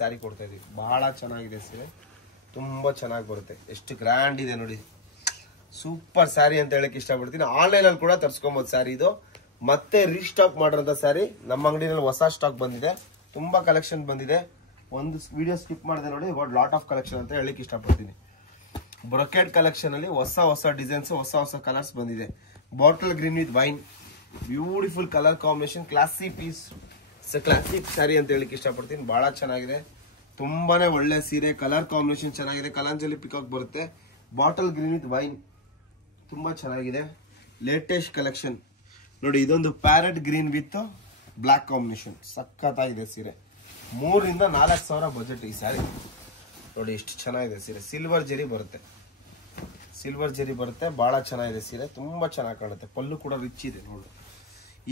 ಸ್ಯಾರಿ ಕೊಡ್ತಾ ಇದೀವಿ. ಬಹಳ ಚೆನ್ನಾಗಿದೆ ಸೀರೆ, ತುಂಬಾ ಚೆನ್ನಾಗಿ ಬರುತ್ತೆ. ಎಷ್ಟು ಗ್ರ್ಯಾಂಡ್ ಇದೆ ನೋಡಿ, ಸೂಪರ್ ಸ್ಯಾರಿ ಅಂತ ಹೇಳಕ್ ಇಷ್ಟಪಡ್ತೀನಿ. ಆನ್ಲೈನ್ ಅಲ್ಲಿ ಕೂಡ ತರ್ಸ್ಕೊಬಹುದು ಸ್ಯಾರಿ. ಇದು ಮತ್ತೆ ರೀಸ್ಟಾಕ್ ಮಾಡಿರೋಂಥ ಸ್ಯಾರಿ ನಮ್ಮ ಅಂಗಡಿನಲ್ಲಿ ಹೊಸ ಸ್ಟಾಕ್ ಬಂದಿದೆ, ತುಂಬಾ ಕಲೆಕ್ಷನ್ ಬಂದಿದೆ. ಒಂದು ವಿಡಿಯೋ ಸ್ಕಿಪ್ ಮಾಡಿದೆ ನೋಡಿ, ಲಾಟ್ ಆಫ್ ಕಲೆಕ್ಷನ್ ಅಂತ ಹೇಳಕ್ ಇಷ್ಟಪಡ್ತೀನಿ. ಬ್ರೊಕೆಟ್ ಕಲೆಕ್ಷನ್ ಅಲ್ಲಿ ಹೊಸ ಹೊಸ ಡಿಸೈನ್ಸ್, ಹೊಸ ಹೊಸ ಕಲರ್ಸ್ ಬಂದಿದೆ. Bottle green with wine, beautiful colour combination, classy piece, classic sari ಅಂತ ಹೇಳಕ್ ಇಷ್ಟಪಡ್ತೀನಿ. ಬಹಳ ಚೆನ್ನಾಗಿದೆ, ತುಂಬಾನೇ ಒಳ್ಳೆ ಸೀರೆ. ಕಲರ್ ಕಾಂಬಿನೇಷನ್ ಚೆನ್ನಾಗಿದೆ, ಕಲಾಂಜಲಿ ಪಿಕಾಕ್ ಬರುತ್ತೆ. ಬಾಟಲ್ ಗ್ರೀನ್ ವಿತ್ ವೈನ್ ತುಂಬಾ ಚೆನ್ನಾಗಿದೆ. ಲೇಟೆಸ್ಟ್ ಕಲೆಕ್ಷನ್ ನೋಡಿ, ಇದೊಂದು parrot green with black combination, ಸಖತ್ತಾಗಿದೆ ಸೀರೆ. 3 ರಿಂದ 4 ಸಾವಿರ ಬಜೆಟ್ ಈ ಸ್ಯಾರಿ. ನೋಡಿ ಎಷ್ಟು ಚೆನ್ನಾಗಿದೆ ಸೀರೆ. ಸಿಲ್ವರ್ ಜರಿ ಬರುತ್ತೆ, ಸಿಲ್ವರ್ ಜರಿ ಬರುತ್ತೆ. ಬಹಳ ಚೆನ್ನಾಗಿದೆ ಸೀರೆ, ತುಂಬಾ ಚೆನ್ನಾಗಿ ಕಾಣುತ್ತೆ. ಪಲ್ಲು ಕೂಡ ರಿಚ್ ಇದೆ ನೋಡಿ.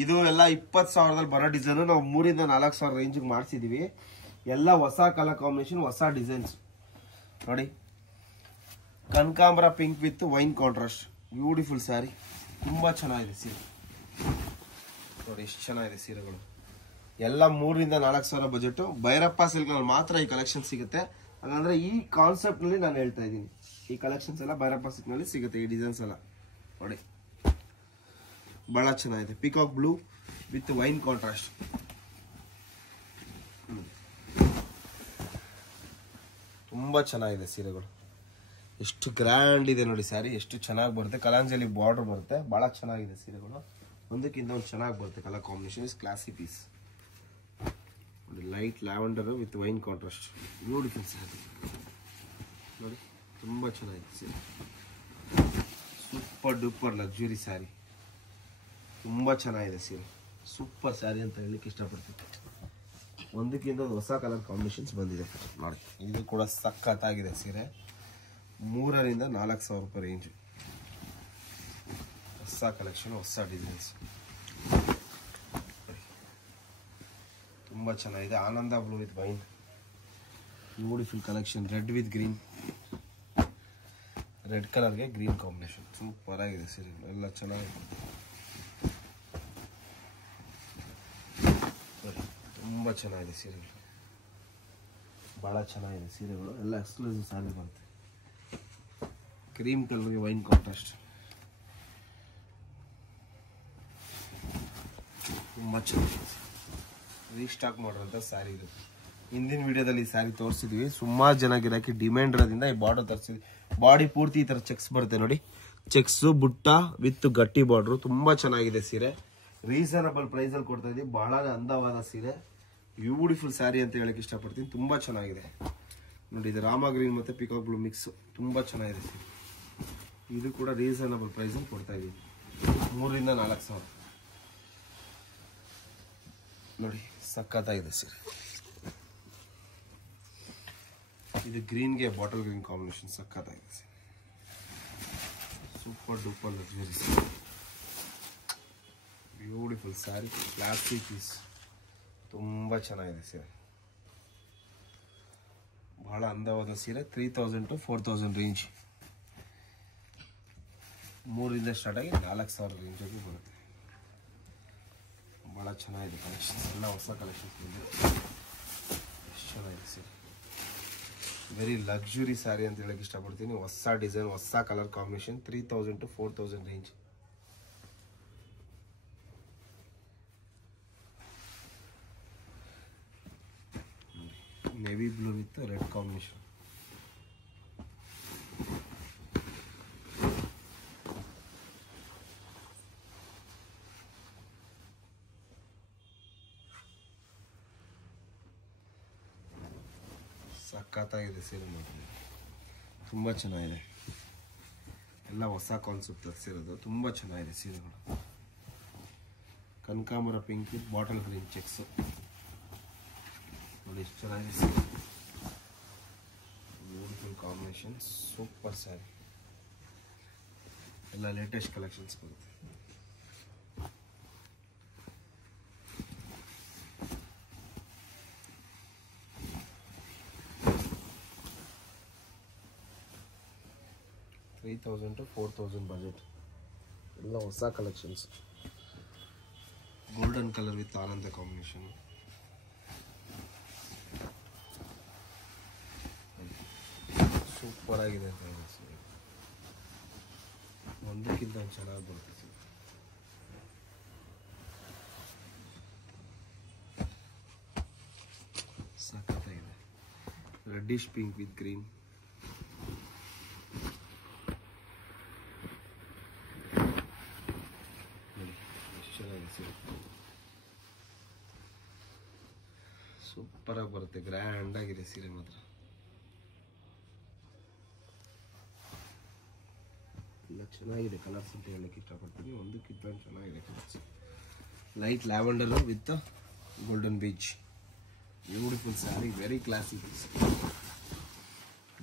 ಇದು ಎಲ್ಲ 20,000ದಲ್ಲಿ ಬರೋ ಡಿಸೈನ್ ನಾವು 3 ರಿಂದ 4 ಸಾವಿರ ರೇಂಜ್ ಮಾಡಿಸಿದೀವಿ. ಎಲ್ಲ ಹೊಸ ಕಲರ್ ಕಾಂಬಿನೇಷನ್, ಹೊಸ ಡಿಸೈನ್ಸ್ ನೋಡಿ. ಕನಕಾಂಬರ pink with wine contrast, beautiful sari, ತುಂಬಾ ಚೆನ್ನಾಗಿದೆ ಸೀರೆ. ನೋಡಿ ಎಷ್ಟು ಚೆನ್ನಾಗಿದೆ ಸೀರೆಗಳು. ಎಲ್ಲ 3 ರಿಂದ 4 ಸಾವಿರ ಬಜೆಟ್. ಭೈರಪ್ಪ ಸಿಲ್ಕ್ ನಲ್ಲಿ ಮಾತ್ರ ಈ ಕಲೆಕ್ಷನ್ ಸಿಗುತ್ತೆ. ಹಾಗಂದ್ರೆ ಈ ಕಾನ್ಸೆಪ್ಟ್ ನಲ್ಲಿ ನಾನು ಹೇಳ್ತಾ ಇದ್ದೀನಿ, ಈ ಕಲೆಕ್ಷನ್ಸ್ ಎಲ್ಲ ಭೈರಪ್ಪ ಸಿಲ್ಕ್ ನಲ್ಲಿ ಸಿಗುತ್ತೆ. ಈ ಡಿಸೈನ್ಸ್ ಎಲ್ಲ ನೋಡಿ ಬಹಳ ಚೆನ್ನಾಗಿದೆ. Peacock blue with wine contrast, ತುಂಬಾ ಚೆನ್ನಾಗಿದೆ ಸೀರೆಗಳು. ಎಷ್ಟು ಗ್ರ್ಯಾಂಡ್ ಇದೆ ನೋಡಿ ಸ್ಯಾರಿ, ಎಷ್ಟು ಚೆನ್ನಾಗಿ ಬರುತ್ತೆ. ಕಲಾಂಜಲಿ ಬಾರ್ಡರ್ ಬರುತ್ತೆ, ಬಹಳ ಚೆನ್ನಾಗಿದೆ ಸೀರೆಗಳು. ಒಂದಕ್ಕಿಂತ ಒಂದು ಚೆನ್ನಾಗಿ ಬರುತ್ತೆ. Colour combination is classy piece. Light lavender with wine contrast, beautiful sari ನೋಡಿ, ತುಂಬಾ ಚೆನ್ನಾಗಿದೆ ಸೀರೆ. ಸೂಪರ್ ಡೂಪರ್ ಲಕ್ಸುರಿ ಸ್ಯಾರಿ, ತುಂಬಾ ಚೆನ್ನಾಗಿದೆ ಸೀರೆ. ಸೂಪರ್ ಸ್ಯಾರಿ ಅಂತ ಹೇಳಲಿಕ್ಕೆ ಇಷ್ಟಪಡ್ತೀನಿ. ಒಂದಕ್ಕಿಂತ ಒಂದು ಹೊಸ ಕಲರ್ ಕಾಂಬಿನೇಷನ್ಸ್ ಬಂದಿದೆ ನೋಡಿ. ಇದು ಕೂಡ ಸಖತ್ತಾಗಿದೆ ಸೀರೆ. 3 ರಿಂದ 4 ಸಾವಿರ ರೂಪಾಯಿ ರೇಂಜ್. ಹೊಸ ಕಲೆಕ್ಷನ್, ಹೊಸ ಡಿಸೈನ್ಸ್, ತುಂಬಾ ಚೆನ್ನಾಗಿದೆ. ಆನಂದ blue with wine, beautiful collection. Red with green, red ಕಲರ್ಗೆ ಗ್ರೀನ್ ಕಾಂಬಿನೇಷನ್, ಸೂಪರ್ ಆಗಿದೆ ಸೀರೆಗಳು ಎಲ್ಲ ಚೆನ್ನಾಗಿದೆ. ತುಂಬಾ ಚೆನ್ನಾಗಿದೆ ಸೀರೆಗಳು, ಬಹಳ ಚೆನ್ನಾಗಿದೆ ಸೀರೆಗಳು. ಎಲ್ಲ ಎಕ್ಸ್ಕ್ಲೂಸಿವ್ ಸ್ಯಾರಿ ಬರುತ್ತೆ. ಕ್ರೀಮ್ ಕಲರ್ಗೆ ವೈನ್ ಕಾಂಟ್ರಾಸ್ಟ್, ತುಂಬಾ ಚೆನ್ನಾಗಿದೆ. ರೀಸ್ಟಾಕ್ ಮಾಡಿರೋಂಥ ಸ್ಯಾರಿ ಇದು. ಹಿಂದಿನ ವಿಡಿಯೋದಲ್ಲಿ ಈ ಸ್ಯಾರಿ ತೋರಿಸಿದ್ವಿ. ಸುಮಾರು ಜನ ಗಿರಾಕಿ ಡಿಮ್ಯಾಂಡ್ ಇರೋದ್ರಿಂದ ಈ ಬಾರ್ಡರ್ ತರಿಸಿದ್ವಿ. ಬಾಡಿ ಪೂರ್ತಿ ಈ ತರ ಚೆಕ್ಸ್ ಬರುತ್ತೆ ನೋಡಿ, ಚೆಕ್ಸ್ ಬುಟ್ಟ ವಿತ್ ಗಟ್ಟಿ ಬಾರ್ಡರ್, ತುಂಬಾ ಚೆನ್ನಾಗಿದೆ ಸೀರೆ. ರೀಸನಬಲ್ ಪ್ರೈಸ್ ಅಲ್ಲಿ ಕೊಡ್ತಾ ಇದೀವಿ. ಬಹಳ ಅಂದವಾದ ಸೀರೆ, ಬ್ಯೂಟಿಫುಲ್ ಸ್ಯಾರಿ ಅಂತ ಹೇಳಕ್ ಇಷ್ಟಪಡ್ತೀನಿ. ತುಂಬಾ ಚೆನ್ನಾಗಿದೆ ನೋಡಿ. ಇದು ರಾಮ ಗ್ರೀನ್ ಮತ್ತೆ ಪಿಕಾಕ್ ಬ್ಲೂ ಮಿಕ್ಸ್, ತುಂಬಾ ಚೆನ್ನಾಗಿದೆ ಸೀರೆ. ಇದು ಕೂಡ ರೀಸನಬಲ್ ಪ್ರೈಸ್ ಅಲ್ಲಿ ಕೊಡ್ತಾ ಇದೀವಿ. 3 ರಿಂದ 4 ಸಾವಿರ ನೋಡಿ, ಸಖತ್ತಾಗಿದೆ ಸೀರೆ. ಇದು ಗ್ರೀನ್ಗೆ ಬಾಟಲ್ ಗ್ರೀನ್ ಕಾಂಬಿನೇಷನ್, ಸಖತ್ತಾಗಿದೆ ಸೀರೆ. ಸೂಪರ್ ಡೂಪರ್ ಲಕ್ಸುರಿ ಸೀರೆ, ಬ್ಯೂಟಿಫುಲ್ ಸ್ಯಾರಿ, ಕ್ಲಾಸಿ ಪೀಸ್, ತುಂಬಾ ಚೆನ್ನಾಗಿದೆ ಸೀರೆ. ಬಹಳ ಅಂದವಾದ ಸೀರೆ. 3000 to 4000 ರೇಂಜ್. 3 ರಿಂದ ಸ್ಟಾರ್ಟ್ ಆಗಿ 4 ಸಾವಿರ ರೇಂಜ್ ಬರುತ್ತೆ. ಬಹಳ ಚೆನ್ನಾಗಿದೆ ಕಲೆಕ್ಷನ್, ಎಲ್ಲ ಹೊಸ ಕಲೆಕ್ಷನ್ಸ್ ಬಂದಿದೆ. ಎಷ್ಟು ಚೆನ್ನಾಗಿದೆ ಸೀರೆ. ವೆರಿ ಲಕ್ಸುರಿ ಸ್ಯಾರಿ ಅಂತ ಹೇಳಕ್ ಇಷ್ಟಪಡ್ತೀನಿ. ಹೊಸ ಡಿಸೈನ್, ಹೊಸ colour combination. 3000 to 4000 range. Navy blue with red combination, ಸಖತ್ತಾಗಿದೆ ಸೀರೆ ನೋಡಿ, ತುಂಬಾ ಚೆನ್ನಾಗಿದೆ. ಎಲ್ಲ ಹೊಸ ಕಾನ್ಸೆಪ್ಟ್ ತರಿಸಿರೋದು, ತುಂಬಾ ಚೆನ್ನಾಗಿದೆ ಸೀರೆಗಳು. ಕನಕಾಂಬರ pink with bottle green cheques ನೋಡಿ, ಎಷ್ಟು ಚೆನ್ನಾಗಿದೆ. Beautiful combination, super sari. ಎಲ್ಲ ಲೇಟೆಸ್ಟ್ ಕಲೆಕ್ಷನ್ಸ್ ಬರುತ್ತೆ. $3,000 to 4,000 ಬಜೆಟ್. ಎಲ್ಲ ಹೊಸ ಕಲೆಕ್ಷನ್ಸ್. ಗೋಲ್ಡನ್ ಕಲರ್ ವಿತ್ ಆನಂದ ಕಾಂಬಿನೇಷನ್. ಸೂಪರ್ ಆಗಿದೆ ಅಂತ ಹೇಳಿ ಸೀರೆ. ಒಂದಕ್ಕಿಂತ ಒಂದು ಚೆನ್ನಾಗಿ ಬರುತ್ತೆ ಸೀರೆ. ಸಖತ್ತಾಗಿದೆ. Reddish pink with green. Super ಆಗಿ ಬರುತ್ತೆ, ಗ್ರ್ಯಾಂಡ್ ಆಗಿದೆ ಸೀರೆ ಮಾತ್ರ. ಎಲ್ಲ ಚೆನ್ನಾಗಿದೆ ಕಲರ್ಸ್ ಅಂತ ಹೇಳಕ್ಕೆ ಇಷ್ಟಪಡ್ತೀನಿ. ಒಂದಕ್ಕಿಂತ ಚೆನ್ನಾಗಿದೆ colours. Light lavender with golden beach. Beautiful sari, very classic.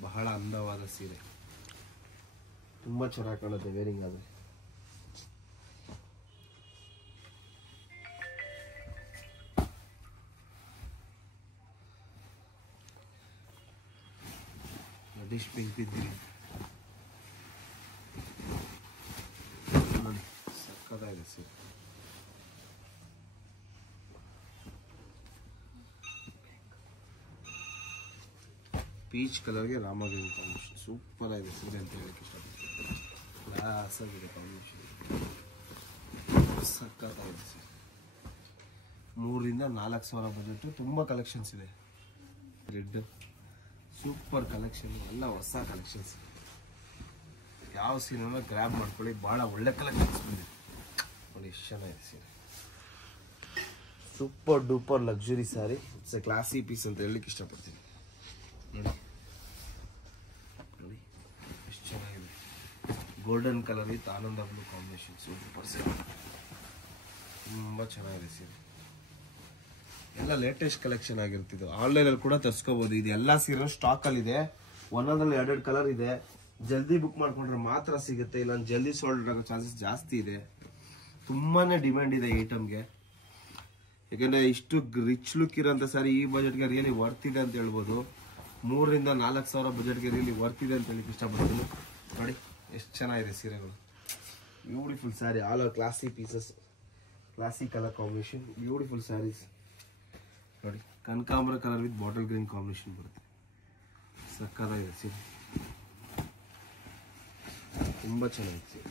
ಬಹಳ ಅಂದವಾದ ಸೀರೆ, ತುಂಬಾ ಚೆನ್ನಾಗಿ ಕಾಣುತ್ತೆ ವೇರಿಂಗ್ ಆದರೆ. ರೆಡ್ಡಿಶ್ ಪಿಂಕ್ ವಿತ್ ಗ್ರೀನ್ ನೋಡಿ, ಸಕ್ಕತ್ತಾಗಿದೆ ಸೀರೆ. ಪೀಚ್ ಕಲರ್ಗೆ ರಾಮ ಗ್ರೀನ್ ಕಾಂಬಿನೇಷನ್. ಸೂಪರ್ ಆಗಿದೆ ಸೀರೆ ಅಂತ ಹೇಳಕ್ಕೆ ಇಷ್ಟಪಡ್ತೀನಿ. ಕ್ಲಾಸ್ ಆಗಿದೆ ಕಾಂಬಿನೇಷನ್, ಸಕ್ಕತ್ತಾಗಿದೆ ಸೀರೆ. 3,000 ರಿಂದ 4,000 ಬಜೆಟ್. ತುಂಬ ಕಲೆಕ್ಷನ್ಸ್ ಇದೆ. ರೆಡ್ ಸೂಪರ್ ಕಲೆಕ್ಷನ್, ಎಲ್ಲ ಹೊಸ ಕಲೆಕ್ಷನ್ಸ್. ಯಾವ ಸೀರೆನ ಗ್ರ್ಯಾಬ್ ಮಾಡ್ಕೊಳ್ಳಿ, ಭಾಳ ಒಳ್ಳೆ ಕಲೆಕ್ಷನ್ಸ್ ಬಂದಿದೆ ನೋಡಿ. ಎಷ್ಟು ಚೆನ್ನಾಗಿದೆ ಸೀರೆ. Super duper luxury sari. It's a classy piece ಅಂತ ಹೇಳಲಿಕ್ಕೆ ಇಷ್ಟಪಡ್ತೀನಿ. ನೋಡಿ ನೋಡಿ ಎಷ್ಟು ಚೆನ್ನಾಗಿದೆ. ಗೋಲ್ಡನ್ ಕಲರ್ ವಿತ್ ಆನಂದ ಬ್ಲೂ ಕಾಂಬಿನೇಷನ್. ಸೂಪರ್ ಸೀರೆ, ತುಂಬ ಚೆನ್ನಾಗಿದೆ ಸೀರೆ. ಎಲ್ಲ ಲೇಟೆಸ್ಟ್ ಕಲೆಕ್ಷನ್ ಆಗಿರ್ತಿದ್ದು. ಆನ್ಲೈನಲ್ಲಿ ಕೂಡ ತರಿಸ್ಕೋಬಹುದು. ಇದು ಎಲ್ಲ ಸೀರೆ ಸ್ಟಾಕ್ ಅಲ್ಲಿ ಇದೆ. ಒಂದೊಂದ್ರಲ್ಲಿ 2 ಕಲರ್ ಇದೆ. ಜಲ್ದಿ ಬುಕ್ ಮಾಡ್ಕೊಂಡ್ರೆ ಮಾತ್ರ ಸಿಗುತ್ತೆ, ಇಲ್ಲ ಜಲ್ದಿ ಸೋಲ್ಡ್ ಆಗೋ ಚಾನ್ಸಸ್ ಜಾಸ್ತಿ ಇದೆ. ತುಂಬಾನೇ ಡಿಮ್ಯಾಂಡ್ ಇದೆ ಐಟಮ್ಗೆ. ಯಾಕಂದ್ರೆ ಇಷ್ಟು ರಿಚ್ ಲುಕ್ ಇರೋಂಥ ಸಾರಿ ಈ ಬಜೆಟ್ಗೆ ರಿಯಲಿ ವರ್ತ್ ಇದೆ ಅಂತ ಹೇಳ್ಬೋದು. 3,000 ರಿಂದ 4,000 ಬಜೆಟ್ಗೆ ರಿಯಲಿ ವರ್ತ್ ಇದೆ ಅಂತ ಹೇಳಿ ಇಷ್ಟಪಡ್ತೀನಿ. ನೋಡಿ ಎಷ್ಟು ಚೆನ್ನಾಗಿದೆ ಸೀರೆಗಳು. Beautiful sari, all over classy pieces, classy colour combination. Beautiful saris ನೋಡಿ. ಕನಕಾಂಬರ colour with bottle green combination ಬರುತ್ತೆ. ಸಕ್ಕತ್ತಾಗಿದೆ ಸೀರೆ, ತುಂಬ ಚೆನ್ನಾಗಿದೆ ಸೀರೆ.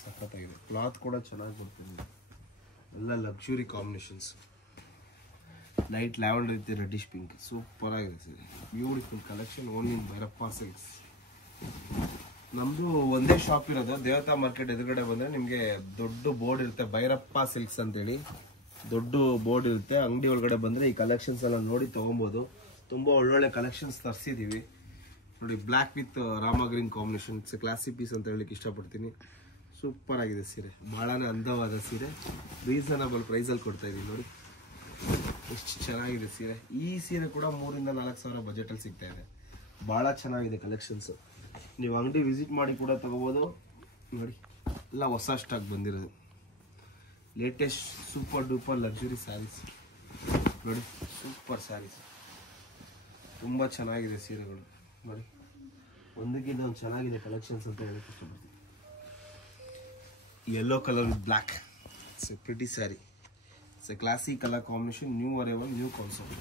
ಸಖತ್ತಾಗಿದೆ. ಕ್ಲಾತ್ ಕೂಡ ಚೆನ್ನಾಗಿ ಬರ್ತಿದೆ. ಎಲ್ಲ luxury combinations. Light lavender with reddish pink. Super ಆಗಿದೆ ಸೀರೆ. Beautiful collection. Only in Bhyrappa silks. ನಮ್ದು ಒಂದೇ ಶಾಪ್ ಇರೋದು. ದೇವತಾ ಮಾರ್ಕೆಟ್ ಎದುರುಗಡೆ ಬಂದ್ರೆ ನಿಮ್ಗೆ ದೊಡ್ಡ ಬೋರ್ಡ್ ಇರುತ್ತೆ, ಭೈರಪ್ಪ ಸಿಲ್ಕ್ಸ್ ಅಂತೇಳಿ ದೊಡ್ಡ ಬೋರ್ಡ್ ಇರುತ್ತೆ. ಅಂಗಡಿ ಒಳಗಡೆ ಬಂದ್ರೆ ಈ ಕಲೆಕ್ಷನ್ಸ್ ಎಲ್ಲ ನೋಡಿ ತಗೊಬಹುದು. ತುಂಬಾ ಒಳ್ಳೊಳ್ಳೆ ಕಲೆಕ್ಷನ್ಸ್ ತರಿಸಿದೀವಿ ನೋಡಿ. Black with Rama green combination. It's classy piece ಅಂತ ಹೇಳಲಿಕ್ಕೆ ಇಷ್ಟಪಡ್ತೀನಿ. ಸೂಪರ್ ಆಗಿದೆ ಸೀರೆ, ಬಹಳನೇ ಅಂದವಾದ ಸೀರೆ. ರೀಸನಬಲ್ ಪ್ರೈಸ್ ಅಲ್ಲಿ ಕೊಡ್ತಾ ಇದೀವಿ ನೋಡಿ. ಎಷ್ಟು ಚೆನ್ನಾಗಿದೆ ಸೀರೆ. ಈ ಸೀರೆ ಕೂಡ 3,000 ರಿಂದ 4,000 ಬಜೆಟ್ ಅಲ್ಲಿ ಸಿಗ್ತಾ ಇದೆ. ಬಹಳ ಚೆನ್ನಾಗಿದೆ ಕಲೆಕ್ಷನ್ಸ್. ನೀವು ಅಂಗಡಿ ವಿಸಿಟ್ ಮಾಡಿ ಕೂಡ ತಗೋಬಹುದು ನೋಡಿ. ಎಲ್ಲ ಹೊಸ ಸ್ಟಾಕ್ ಬಂದಿರೋದು. Latest super duper luxury saris ನೋಡಿ. ಸೂಪರ್ ಸ್ಯಾರೀಸ್, ತುಂಬ ಚೆನ್ನಾಗಿದೆ ಸೀರೆಗಳು ನೋಡಿ. ಒಂದಕ್ಕಿಂತ ಒಂದು ಚೆನ್ನಾಗಿದೆ ಕಲೆಕ್ಷನ್ಸ್ ಅಂತ ಹೇಳಕ್ಕೆ ಇಷ್ಟಪಡ್ತೀನಿ. Yellow colour with black. It's A pretty sari. It's a classy colour combination. New arrival, new concept.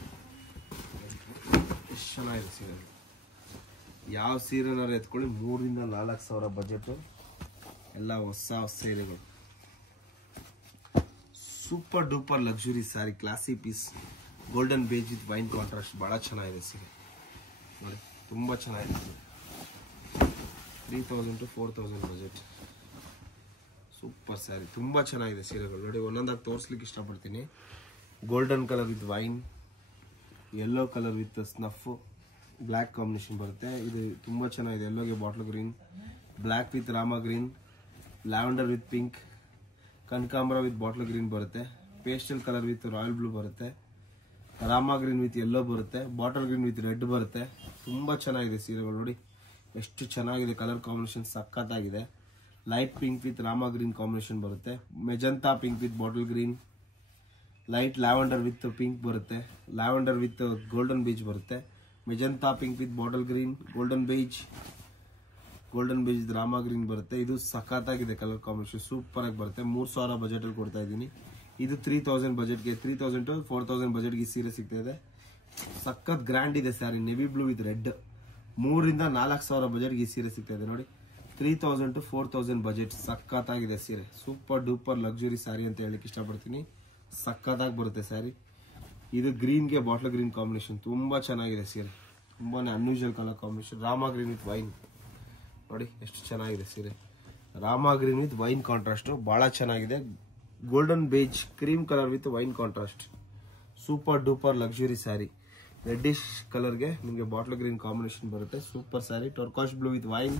ಎಷ್ಟು ಚೆನ್ನಾಗಿದೆ ಸೀರೆಗಳು. ಯಾವ ಸೀರೆನಾರು ಎತ್ಕೊಳ್ಳಿ 3,000 ರಿಂದ 4,000 ಬಜೆಟ್. ಎಲ್ಲ ಹೊಸ ಸೀರೆಗಳು. Super duper luxury sari, classy piece. Golden beige with wine contrast. ಬಹಳ ಚೆನ್ನಾಗಿದೆ ಸೀರೆ ನೋಡಿ. ತುಂಬ ಚೆನ್ನಾಗಿದೆ. 3,000 to 4,000 ಬಜೆಟ್. ಸೂಪರ್ ಸ್ಯಾರಿ, ತುಂಬ ಚೆನ್ನಾಗಿದೆ ಸೀರೆಗಳು ನೋಡಿ. ಒಂದೊಂದಾಗಿ ತೋರಿಸ್ಲಿಕ್ಕೆ ಇಷ್ಟಪಡ್ತೀನಿ. Golden colour with wine, yellow colour with snuff, black combination ಬರುತ್ತೆ. ಇದು ತುಂಬ ಚೆನ್ನಾಗಿದೆ. ಯೆಲ್ಲೋಗೆ bottle green, black with Rama green, lavender with pink, Kanakambara with bottle green ಬರುತ್ತೆ. Pastel colour with royal blue ಬರುತ್ತೆ. ರಾಮ ಗ್ರೀನ್ ವಿತ್ ಯೆಲ್ಲೋ ಬರುತ್ತೆ. ಬಾಟಲ್ ಗ್ರೀನ್ ವಿತ್ ರೆಡ್ ಬರುತ್ತೆ. ತುಂಬ ಚೆನ್ನಾಗಿದೆ ಸೀರೆಗಳು ನೋಡಿ. ಎಷ್ಟು ಚೆನ್ನಾಗಿದೆ ಕಲರ್ ಕಾಂಬಿನೇಷನ್, ಸಖತ್ತಾಗಿದೆ. Light pink with Rama green combination ಬರುತ್ತೆ. Magenta pink with bottle green, light lavender with pink ಬರುತ್ತೆ. ಲ್ಯಾವೆಂಡರ್ ವಿತ್ ಗೋಲ್ಡನ್ ಬೀಚ್ ಬರುತ್ತೆ. Magenta pink with bottle green, golden beach Rama green ಬರುತ್ತೆ. ಇದು ಸಖತ್ತಾಗಿದೆ ಕಲರ್ ಕಾಂಬಿನೇಷನ್, ಸೂಪರ್ ಆಗಿ ಬರುತ್ತೆ. 3,000 budget ಅಲ್ಲಿ ಕೊಡ್ತಾ ಇದ್ದೀನಿ. ಇದು 3,000 ಬಜೆಟ್ಗೆ, 3,000 to 4,000 ಬಜೆಟ್ಗೆ ಸೀರೆ ಸಿಗ್ತಾ ಇದೆ. ಸಖತ್ ಗ್ರ್ಯಾಂಡ್ ಇದೆ sari, navy blue with red. 3,000-4,000 budget ಈ ಸೀರೆ ಸಿಗ್ತಾ ಇದೆ ನೋಡಿ. 3,000 to 4,000 ಬಜೆಟ್. ಸಖತ್ತಾಗಿದೆ ಸೀರೆ, ಸೂಪರ್ ಡೂಪರ್ ಲಕ್ಸುರಿ ಸ್ಯಾರಿ ಅಂತ ಹೇಳಕ್ ಇಷ್ಟಪಡ್ತೀನಿ. ಸಖತ್ತಾಗಿ ಬರುತ್ತೆ ಸ್ಯಾರಿ. ಇದು ಗ್ರೀನ್ಗೆ ಬಾಟ್ಲ್ ಗ್ರೀನ್ ಕಾಂಬಿನೇಷನ್, ತುಂಬಾ ಚೆನ್ನಾಗಿದೆ ಸೀರೆ, ತುಂಬಾನೇ unusual colour combination. Rama green with wine ನೋಡಿ ಎಷ್ಟು ಚೆನ್ನಾಗಿದೆ ಸೀರೆ. Rama green with wine contrast ಬಹಳ ಚೆನ್ನಾಗಿದೆ. Golden beige cream colour with wine contrast, super duper luxury sari. Reddish ಕಲರ್ಗೆ ನಿಮಗೆ ಬಾಟ್ಲ್ ಗ್ರೀನ್ ಕಾಂಬಿನೇಷನ್ ಬರುತ್ತೆ. Super sari. Turquoise blue with wine,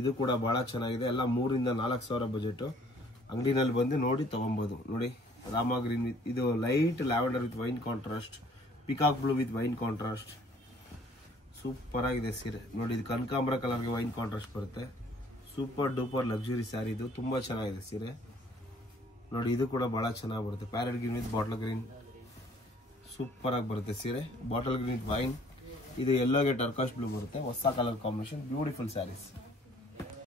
ಇದು ಕೂಡ ಬಹಳ ಚೆನ್ನಾಗಿದೆ. ಎಲ್ಲ 3,000-4,000 ಬಜೆಟ್. ಅಂಗಡಿನಲ್ಲಿ ಬಂದು ನೋಡಿ ತಗೊಬಹುದು. ನೋಡಿ ರಾಮಾ ಗ್ರೀನ್ ವಿತ್ ಇದು light lavender with wine contrast, peacock blue with wine contrast, super ಆಗಿದೆ ಸೀರೆ ನೋಡಿ. ಇದು ಕನಕಾಂಬರ ಕಲರ್ಗೆ ವೈನ್ ಕಾಂಟ್ರಾಸ್ಟ್ ಬರುತ್ತೆ. ಸೂಪರ್ ಡೂಪರ್ ಲಕ್ಸುರಿ ಸ್ಯಾರಿ, ಇದು ತುಂಬಾ ಚೆನ್ನಾಗಿದೆ ಸೀರೆ ನೋಡಿ. ಇದು ಕೂಡ ಬಹಳ ಚೆನ್ನಾಗಿ ಬರುತ್ತೆ. Parrot green with bottle green, super ಆಗಿ ಬರುತ್ತೆ ಸೀರೆ. ಬಾಟಲ್ ಗ್ರೀನ್ ವಿತ್ ವೈನ್, ಇದು ಯೆಲ್ಲೋಗೆ ಟರ್ಕಾಶ್ ಬ್ಲೂ ಬರುತ್ತೆ. ಹೊಸ ಕಲರ್ ಕಾಂಬಿನೇಷನ್, ಬ್ಯೂಟಿಫುಲ್ ಸ್ಯಾರೀಸ್.